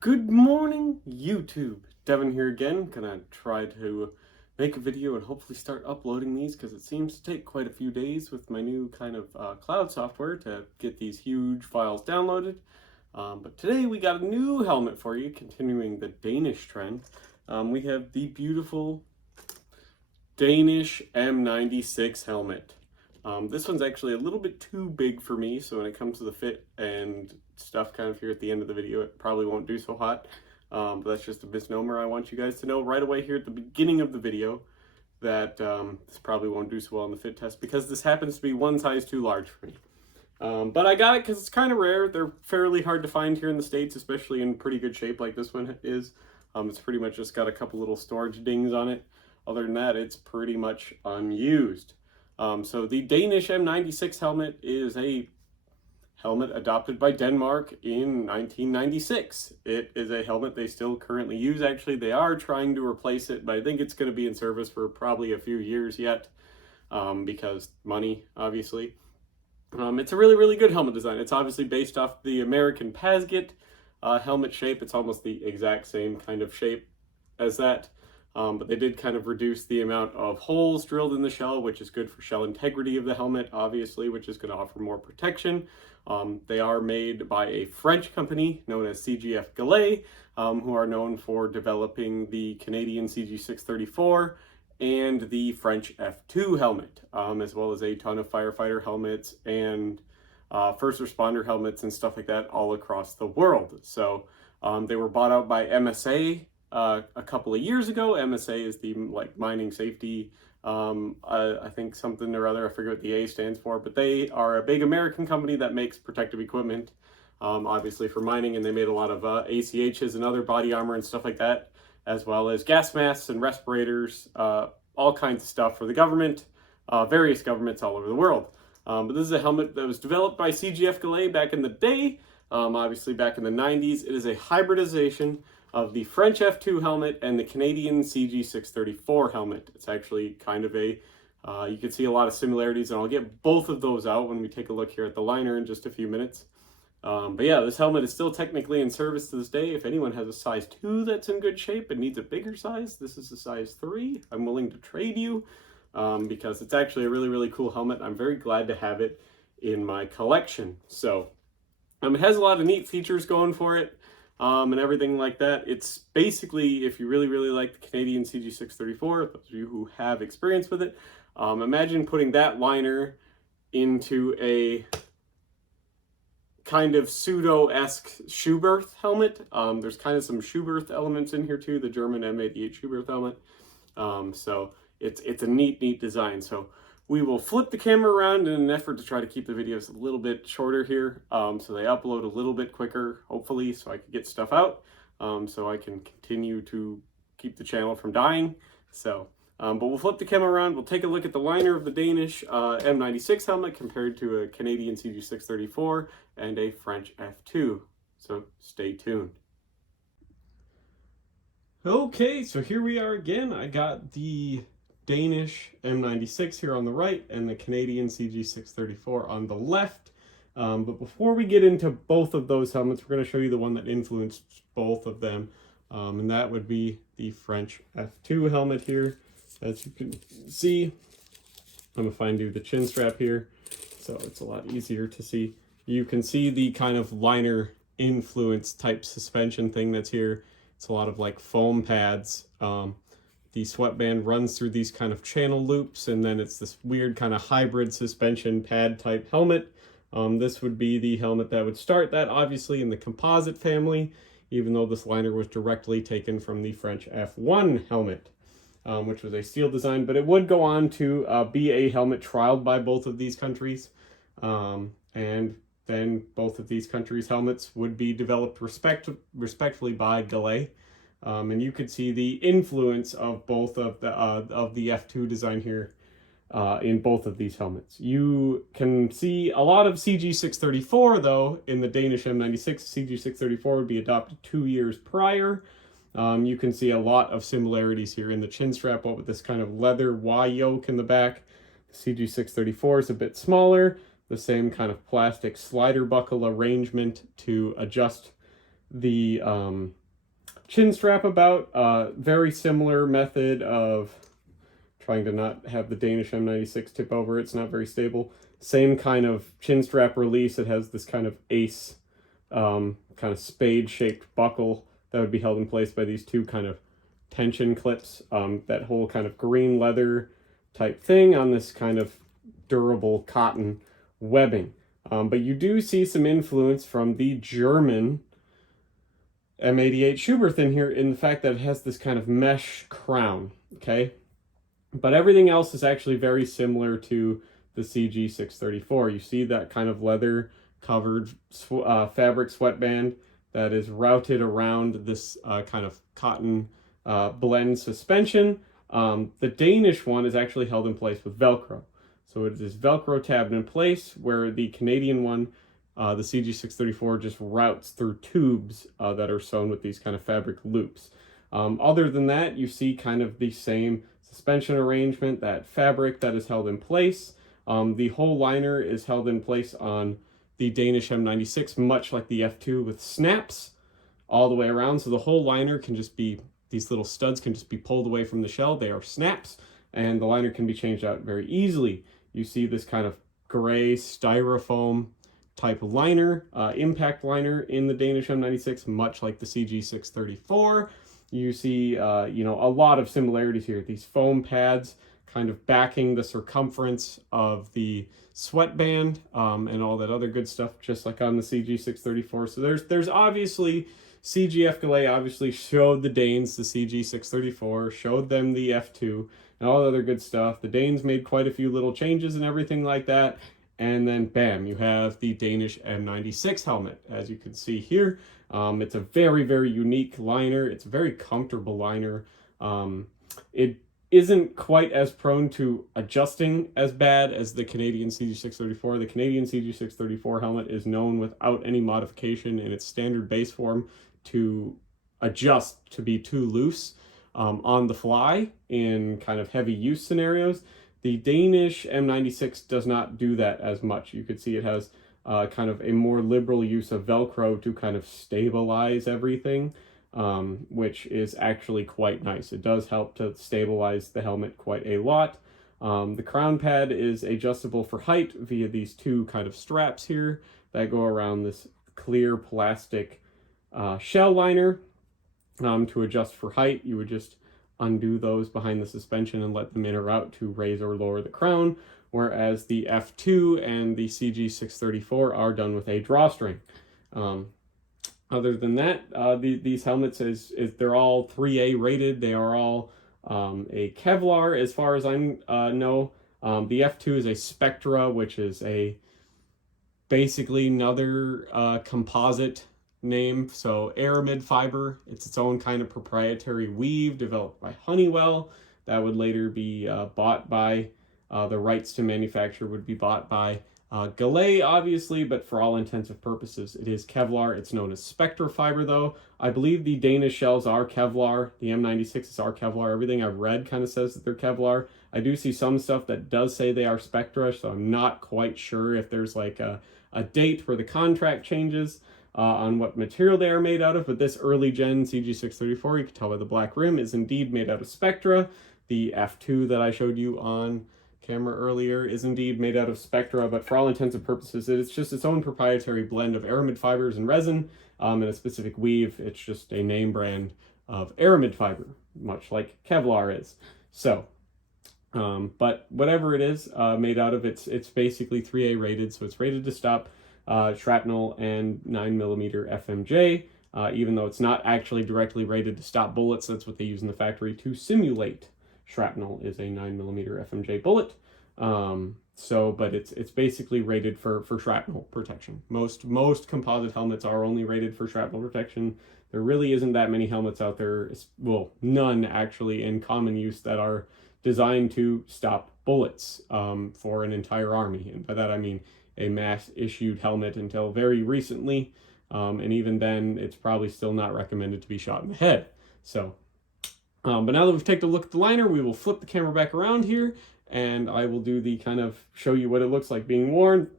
Good morning, YouTube. Devin here again. Gonna try to make a video and hopefully start uploading these because it seems to take quite a few days with my new kind of cloud software to get these huge files downloaded. But today we got a new helmet for you, continuing the Danish trend. We have the beautiful Danish M96 Helmet. This one's actually a little bit too big for me, so when it comes to the fit and stuff kind of here at the end of the video, it probably won't do so hot. But that's just a misnomer. I want you guys to know right away here at the beginning of the video that this probably won't do so well in the fit test because this happens to be one size too large for me. But I got it because it's kind of rare. They're fairly hard to find here in the States, especially in pretty good shape like this one is. It's pretty much just got a couple little storage dings on it. Other than that, it's pretty much unused. So the Danish M96 helmet is a helmet adopted by Denmark in 1996. It is a helmet they still currently use. Actually, they are trying to replace it, but I think it's going to be in service for probably a few years yet because money, obviously. It's a really, really good helmet design. It's obviously based off the American Pasget helmet shape. It's almost the exact same kind of shape as that. But they did kind of reduce the amount of holes drilled in the shell, which is good for shell integrity of the helmet, obviously, which is going to offer more protection. They are made by a French company known as CGF Gallet, who are known for developing the Canadian CG634 and the French F2 helmet, as well as a ton of firefighter helmets and first responder helmets and stuff like that all across the world. So they were bought out by MSA a couple of years ago. MSA is the mining safety, I think something or other, I forget what the A stands for, but they are a big American company that makes protective equipment, obviously for mining, and they made a lot of ACHs and other body armor and stuff like that, as well as gas masks and respirators, all kinds of stuff for the government, various governments all over the world. But this is a helmet that was developed by CGF Gallet back in the day, obviously back in the 90s. It is a hybridization of the French F2 helmet and the Canadian CG634 helmet. It's actually kind of a, you can see a lot of similarities, and I'll get both of those out when we take a look here at the liner in just a few minutes. But yeah, this helmet is still technically in service to this day. If anyone has a size 2 that's in good shape and needs a bigger size, this is a size 3. I'm willing to trade you because it's actually a really, really cool helmet. I'm very glad to have it in my collection. So it has a lot of neat features going for it. And everything like that. It's basically, if you really, really like the Canadian CG634, those of you who have experience with it, imagine putting that liner into a kind of pseudo-esque Schuberth helmet. There's kind of some Schuberth elements in here too, the German M88 Schuberth helmet. So it's a neat design. So we will flip the camera around in an effort to try to keep the videos a little bit shorter here, so they upload a little bit quicker, hopefully, so I can get stuff out, so I can continue to keep the channel from dying. So, but we'll flip the camera around, we'll take a look at the liner of the Danish M96 helmet compared to a Canadian CG634 and a French F2, so stay tuned. Okay, so here we are again. I got the Danish M96 here on the right and the Canadian CG634 on the left. But before we get into both of those helmets, we're going to show you the one that influenced both of them. And that would be the French F2 helmet here. As you can see, I'm going to find you the chin strap here, so it's a lot easier to see. You can see the kind of liner influence type suspension thing that's here. It's a lot of like foam pads. The sweatband runs through these kind of channel loops, and then it's this weird kind of hybrid suspension pad type helmet. This would be the helmet that would start that, obviously, in the composite family, even though this liner was directly taken from the French F1 helmet, which was a steel design, but it would go on to be a helmet trialed by both of these countries. And then both of these countries' helmets would be developed respectfully by Gallet. And you could see the influence of both of the F2 design here in both of these helmets. You can see a lot of CG634 though in the Danish M96. CG634 would be adopted 2 years prior. You can see a lot of similarities here in the chin strap, what with this kind of leather Y yoke in the back. The CG634 is a bit smaller, the same kind of plastic slider buckle arrangement to adjust the chin strap about. Very similar method of trying to not have the Danish M96 tip over. It's not very stable. Same kind of chin strap release. It has this kind of ace, kind of spade-shaped buckle that would be held in place by these two kind of tension clips. That whole kind of green leather type thing on this kind of durable cotton webbing. But you do see some influence from the German M88 Schubert in here in the fact that it has this kind of mesh crown, okay? But everything else is actually very similar to the CG634. You see that kind of leather covered fabric sweatband that is routed around this kind of cotton blend suspension. The Danish one is actually held in place with Velcro. So it is Velcro tabbed in place, where the Canadian one, the CG634, just routes through tubes that are sewn with these kind of fabric loops. Other than that, you see kind of the same suspension arrangement, that fabric that is held in place. The whole liner is held in place on the Danish M96, much like the F2, with snaps all the way around. So the whole liner can just be, these little studs can just be pulled away from the shell. They are snaps, and the liner can be changed out very easily. You see this kind of gray styrofoam type liner, impact liner in the Danish M96, much like the CG634. You see, you know, a lot of similarities here. These foam pads kind of backing the circumference of the sweatband, and all that other good stuff, just like on the CG634. So there's obviously, CGF Gallet obviously showed the Danes the CG634, showed them the F2, and all the other good stuff. The Danes made quite a few little changes and everything like that. And then bam, you have the Danish M96 helmet, as you can see here. It's a very, very unique liner. It's a very comfortable liner. It isn't quite as prone to adjusting as bad as the Canadian CG634. The Canadian CG634 helmet is known without any modification in its standard base form to adjust to be too loose on the fly in kind of heavy use scenarios. The Danish M96 does not do that as much. You could see it has kind of a more liberal use of Velcro to kind of stabilize everything, which is actually quite nice. It does help to stabilize the helmet quite a lot. The crown pad is adjustable for height via these two kind of straps here that go around this clear plastic shell liner. To adjust for height, you would just undo those behind the suspension and let them in or out to raise or lower the crown, whereas the F2 and the CG634 are done with a drawstring. Other than that, these helmets, they're all 3A rated. They are all a Kevlar as far as I know. The F2 is a Spectra, which is basically another composite name. So aramid fiber, it's its own kind of proprietary weave developed by Honeywell that would later be bought by, the rights to manufacture would be bought by Gallet, obviously, but for all intents and purposes, it is Kevlar. It's known as Spectra fiber, though. I believe the Danish shells are Kevlar. The M96s are Kevlar. Everything I've read kind of says that they're Kevlar. I do see some stuff that does say they are Spectra, so I'm not quite sure if there's like a date where the contract changes on what material they are made out of, but this early gen CG634, you can tell by the black rim, is indeed made out of Spectra. The F2 that I showed you on camera earlier is indeed made out of Spectra, but for all intents and purposes, it's just its own proprietary blend of aramid fibers and resin, and a specific weave. It's just a name brand of aramid fiber, much like Kevlar is. So, but whatever it is made out of, it's basically 3A rated, so it's rated to stop shrapnel and 9mm FMJ, even though it's not actually directly rated to stop bullets. That's what they use in the factory to simulate shrapnel, is a 9mm FMJ bullet. But it's basically rated for shrapnel protection. Most composite helmets are only rated for shrapnel protection. There really isn't that many helmets out there, well, none actually in common use, that are designed to stop bullets for an entire army. And by that I mean a mass-issued helmet until very recently, and even then, it's probably still not recommended to be shot in the head. So, but now that we've taken a look at the liner, we will flip the camera back around here, and I will do the kind of show you what it looks like being worn.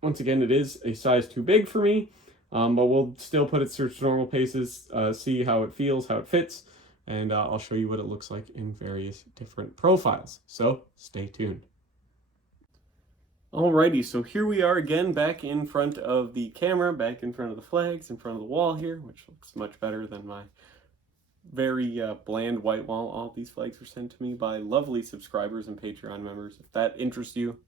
Once again, it is a size too big for me. but we'll still put it through normal paces, see how it feels, how it fits, and I'll show you what it looks like in various different profiles. So stay tuned. Alrighty, so here we are again, back in front of the camera, back in front of the flags, in front of the wall here, which looks much better than my very bland white wall. All these flags were sent to me by lovely subscribers and Patreon members. If that interests you,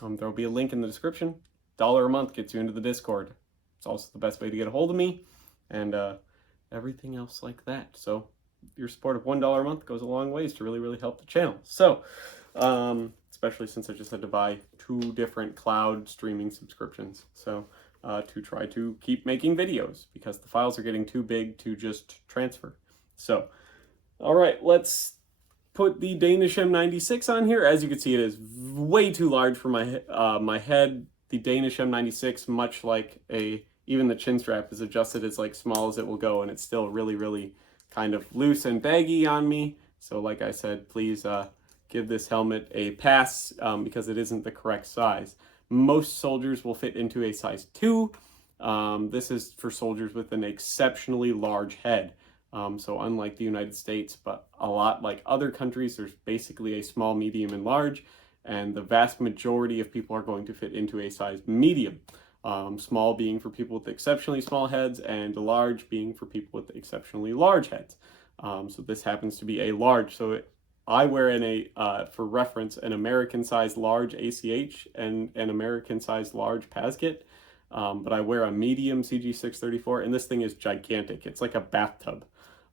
there will be a link in the description. $1 a month gets you into the Discord. It's also the best way to get a hold of me, and everything else like that. So your support of $1 a month goes a long ways to really, really help the channel. So, especially since I just had to buy 2 different cloud streaming subscriptions. So, to try to keep making videos, because the files are getting too big to just transfer. So, all right, let's put the Danish M96 on here. As you can see, it is way too large for my my head. The Danish M96, much like even the chin strap, is adjusted as like small as it will go, and it's still really, really kind of loose and baggy on me. So like I said, please give this helmet a pass because it isn't the correct size. Most soldiers will fit into a size 2. This is for soldiers with an exceptionally large head. So unlike the United States, but a lot like other countries, there's basically a small, medium, and large, and the vast majority of people are going to fit into a size medium. Small being for people with exceptionally small heads, and large being for people with exceptionally large heads. So this happens to be a large. So I wear for reference, an American size large ACH and an American size large PASKit. But I wear a medium CG634, and this thing is gigantic. It's like a bathtub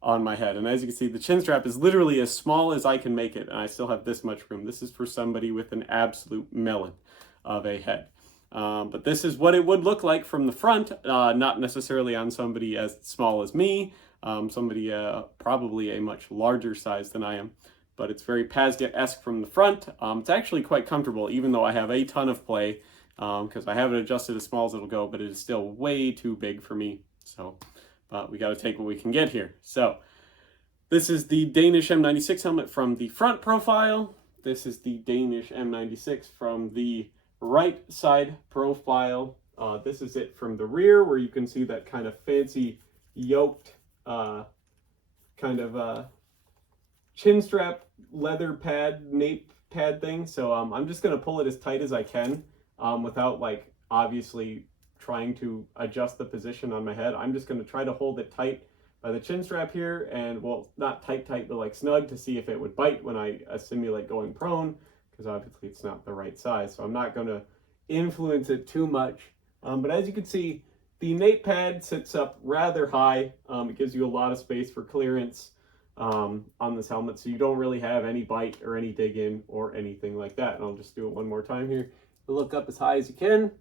on my head. And as you can see, the chin strap is literally as small as I can make it, and I still have this much room. This is for somebody with an absolute melon of a head. But this is what it would look like from the front, not necessarily on somebody as small as me, somebody probably a much larger size than I am. But it's very PASKit-esque from the front. It's actually quite comfortable, even though I have a ton of play, because I have it adjusted as small as it'll go, but it is still way too big for me. So, but we got to take what we can get here. So, this is the Danish M96 helmet from the front profile. This is the Danish M96 from the right side profile. This is it from the rear, where you can see that kind of fancy yoked chin strap leather pad, nape pad thing. So I'm just going to pull it as tight as I can without like obviously trying to adjust the position on my head. I'm just going to try to hold it tight by the chin strap here, and well, not tight, but like snug, to see if it would bite when I simulate going prone, because obviously it's not the right size. So I'm not going to influence it too much. But as you can see, the nape pad sits up rather high. It gives you a lot of space for clearance on this helmet, so you don't really have any bite or any dig in or anything like that. And I'll just do it one more time here. Look up as high as you can.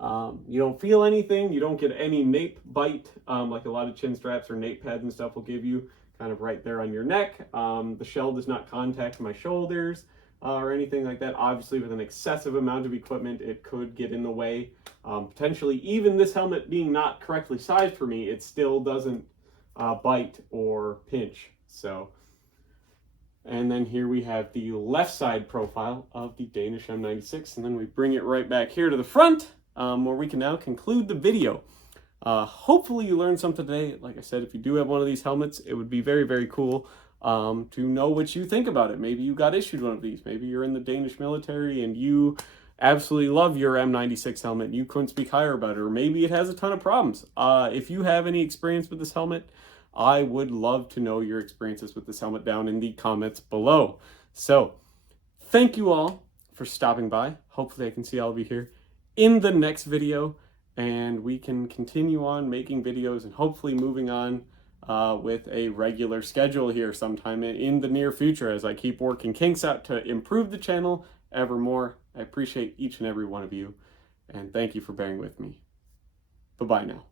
You don't feel anything. You don't get any nape bite like a lot of chin straps or nape pads and stuff will give you, kind of right there on your neck. The shell does not contact my shoulders or anything like that. Obviously, with an excessive amount of equipment, it could get in the way. Potentially, even this helmet being not correctly sized for me, it still doesn't bite or pinch. So, and then here we have the left side profile of the Danish M96, and then we bring it right back here to the front, where we can now conclude the video. Hopefully you learned something today. Like I said, if you do have one of these helmets, it would be very, very cool to know what you think about it. Maybe you got issued one of these. Maybe you're in the Danish military and you absolutely love your M96 helmet and you couldn't speak higher about it, or maybe it has a ton of problems. If you have any experience with this helmet, I would love to know your experiences with this helmet down in the comments below. So, thank you all for stopping by. Hopefully I can see all of you here in the next video, and we can continue on making videos and hopefully moving on with a regular schedule here sometime in the near future as I keep working kinks out to improve the channel ever more. I appreciate each and every one of you, and thank you for bearing with me. Bye-bye now.